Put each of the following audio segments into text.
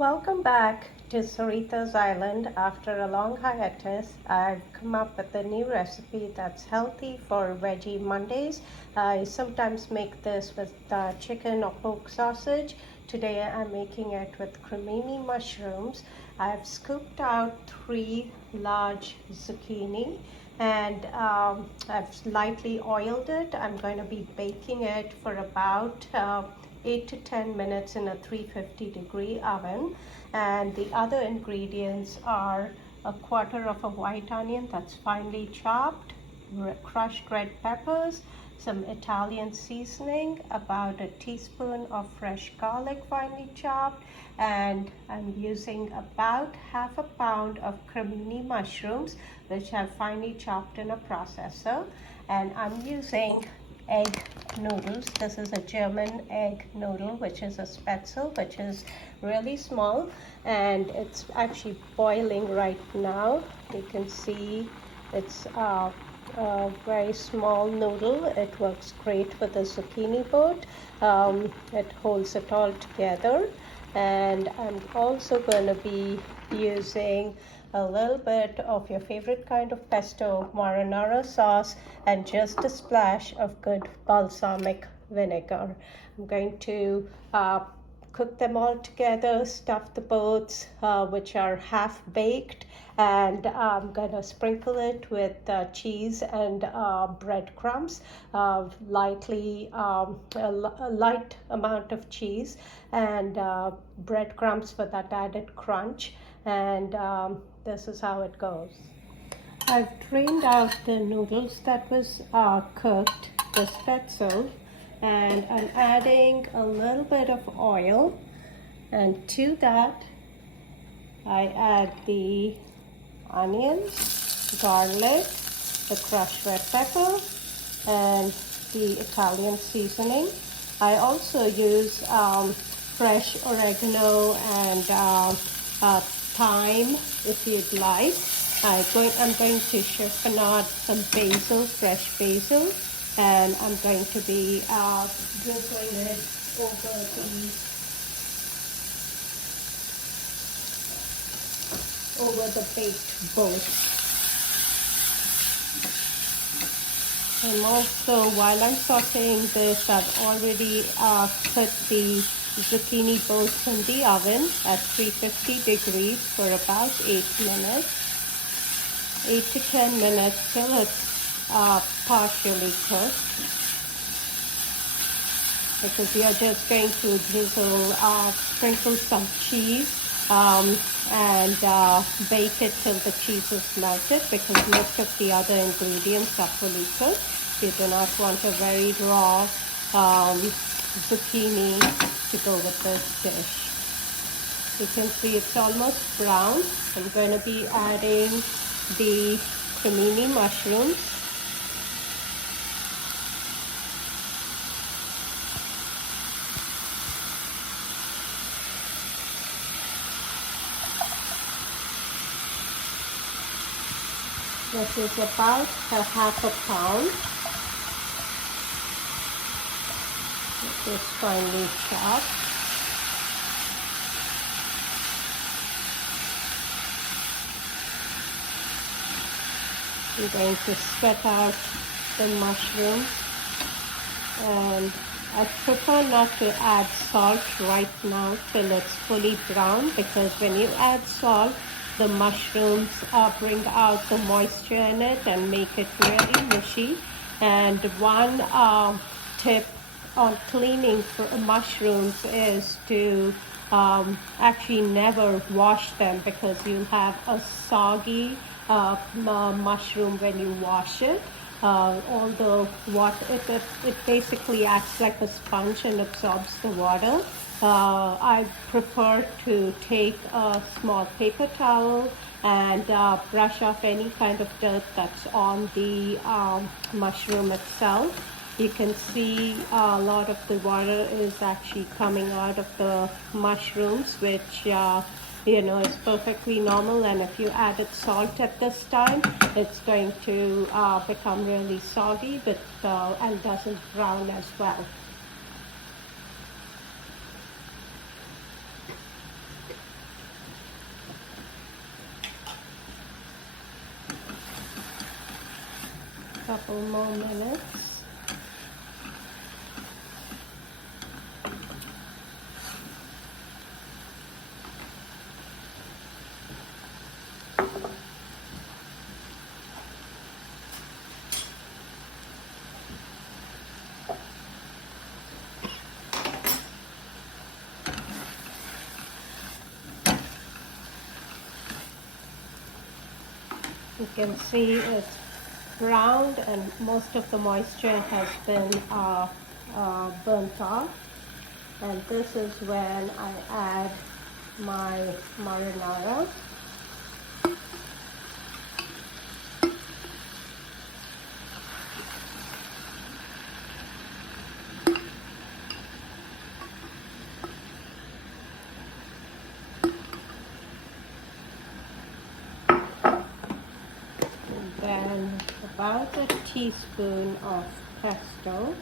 Welcome back to Sarita's Island. After a long hiatus, I've come up with a new recipe that's healthy for Veggie Mondays. I sometimes make this with chicken or pork sausage. Today I'm making it with cremini mushrooms. I've scooped out 3 large zucchini and I've lightly oiled it. I'm going to be baking it for about 8 to 10 minutes in a 350-degree oven. And the other ingredients are a quarter of a white onion that's finely chopped, crushed red peppers, some Italian seasoning, about a teaspoon of fresh garlic finely chopped, and I'm using about half a pound of cremini mushrooms, which I've finely chopped in a processor. And I'm using egg noodles. This is a German egg noodle, which is a spätzle, which is really small, and it's actually boiling right now. You can see it's a very small noodle. It works great with the zucchini boat. It holds it all together. And I'm also going to be using a little bit of your favorite kind of pesto, marinara sauce, and just a splash of good balsamic vinegar. I'm going to cook them all together, stuff the boats, which are half baked, and I'm gonna sprinkle it with cheese and breadcrumbs, lightly, a light amount of cheese and breadcrumbs for that added crunch. And this is how it goes. I've drained out the noodles that was cooked, the spätzle, and I'm adding a little bit of oil, and to that I add the onions, garlic, the crushed red pepper, and the Italian seasoning. I also use fresh oregano and thyme if you'd like. I'm going to chiffonade some basil, fresh basil, and I'm going to be drizzling it over the baked boat. And also, while I'm sauteing this, I've already put the zucchini boats in the oven at 350 degrees for about 8 minutes. 8 to 10 minutes till it's partially cooked, because we are just going to sprinkle some cheese and bake it till the cheese is melted, because most of the other ingredients are fully cooked. You do not want a very raw zucchini to go with this dish. You can see it's almost brown. I'm going to be adding the cremini mushrooms. This is about a half a pound. This is finely chopped. I'm going to spread out the mushrooms, and I prefer not to add salt right now till it's fully brown, because when you add salt, the mushrooms bring out the moisture in it and make it really mushy. And one tip on cleaning for mushrooms is to actually never wash them, because you'll have a soggy mushroom when you wash it. All the water, it basically acts like a sponge and absorbs the water. I prefer to take a small paper towel and brush off any kind of dirt that's on the mushroom itself. You can see a lot of the water is actually coming out of the mushrooms, which is perfectly normal. And if you added salt at this time, it's going to become really soggy, but and doesn't brown as well. couple more minutes. You can see it's browned and most of the moisture has been burnt off. And this is when I add my marinara. Then about a teaspoon of pesto.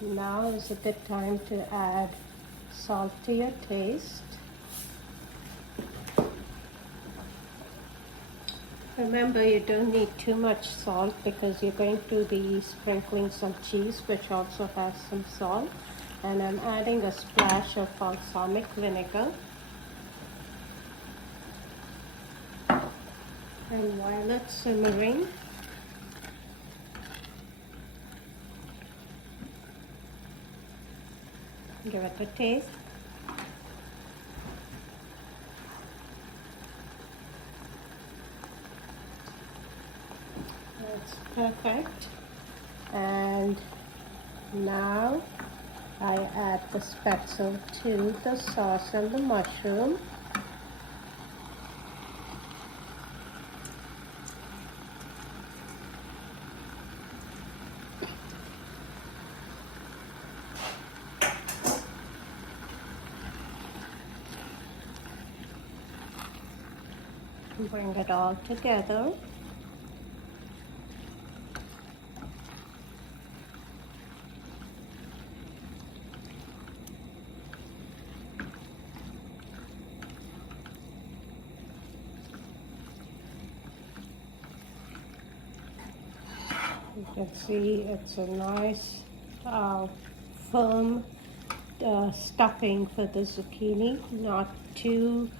Now is a good time to add salt to your taste. Remember, you don't need too much salt because you're going to be sprinkling some cheese, which also has some salt. And I'm adding a splash of balsamic vinegar. And while it's simmering, give it a taste. That's perfect. And now I add the spetzel to the sauce and the mushroom. Bring it all together. You can see it's a nice firm stuffing for the zucchini, not too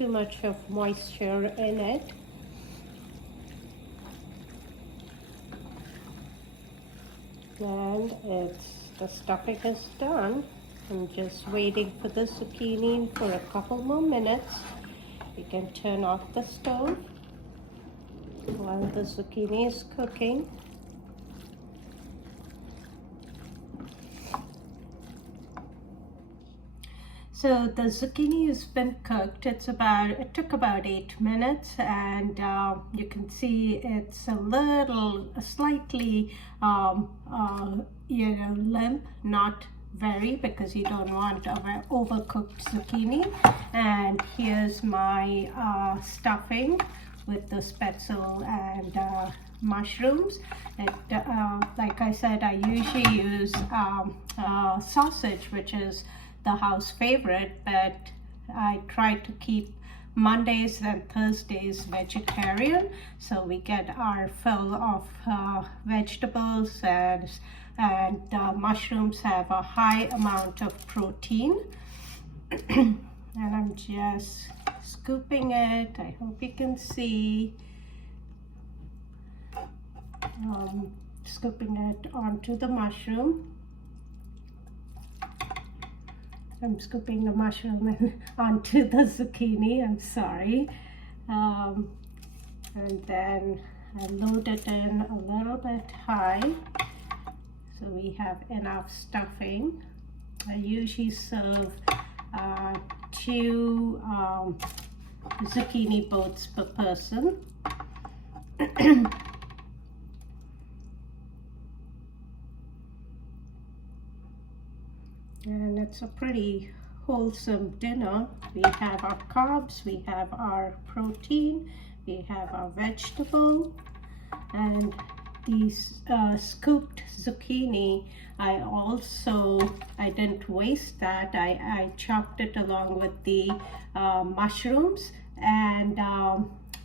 much of moisture in it. And the stuffing is done. I'm just waiting for the zucchini for a couple more minutes. You can turn off the stove while the zucchini is cooking. So the zucchini has been cooked. It took about 8 minutes, and you can see it's slightly limp, not very, because you don't want overcooked zucchini. And here's my stuffing with the spetzel and mushrooms. Like I said, I usually use sausage, which is the house favorite, but I try to keep Mondays and Thursdays vegetarian, so we get our fill of vegetables, and mushrooms have a high amount of protein. And I'm just scooping it. I hope you can see. Scooping it onto the mushroom. I'm scooping the mushroom onto the zucchini, I'm sorry. And then I load it in a little bit high so we have enough stuffing. I usually serve 2 zucchini boats per person. And it's a pretty wholesome dinner. We have our carbs, we have our protein, we have our vegetable, and these scooped zucchini. I didn't waste that. I chopped it along with the mushrooms and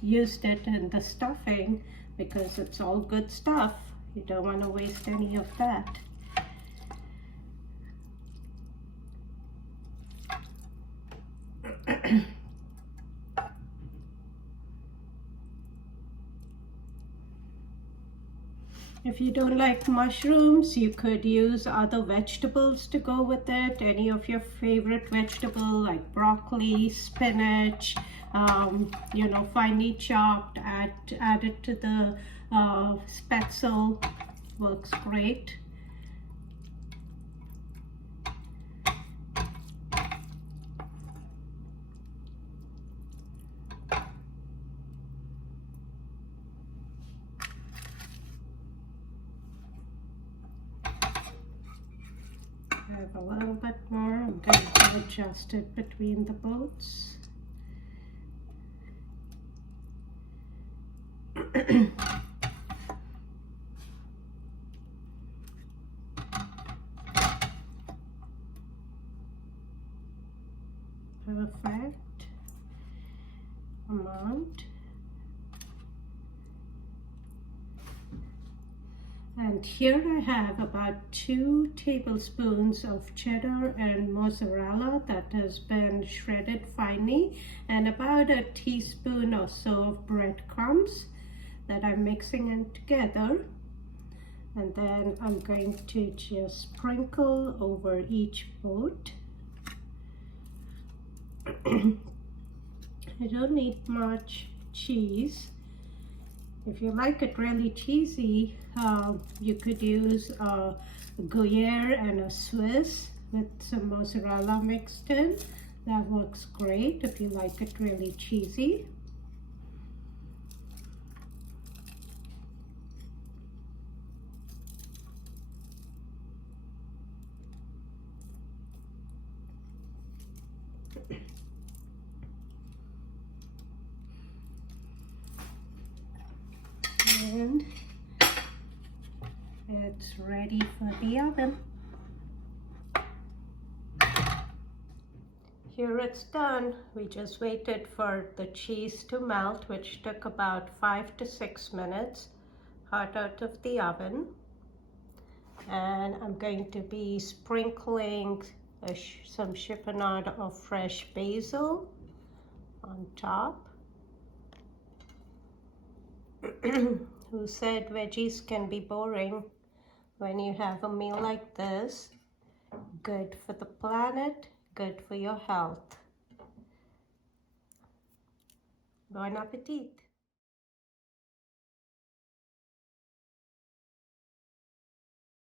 used it in the stuffing because it's all good stuff. You don't want to waste any of that. If you don't like mushrooms, you could use other vegetables to go with it. Any of your favorite vegetable like broccoli, spinach, you know, finely chopped, add it to the spatzel. Works great. I have a little bit more. I'm going to adjust it between the boats. Perfect amount. And here I have about 2 tablespoons of cheddar and mozzarella that has been shredded finely, and about a teaspoon or so of breadcrumbs that I'm mixing in together. And then I'm going to just sprinkle over each boat. I don't need much cheese. If you like it really cheesy, you could use a Gruyere and a Swiss with some mozzarella mixed in. That works great if you like it really cheesy. And it's ready for the oven. Here it's done. We just waited for the cheese to melt, which took about 5 to 6 minutes, hot out of the oven. And I'm going to be sprinkling some chiffonade of fresh basil on top. Who said veggies can be boring? When you have a meal like this, good for the planet, good for your health. Bon appetit!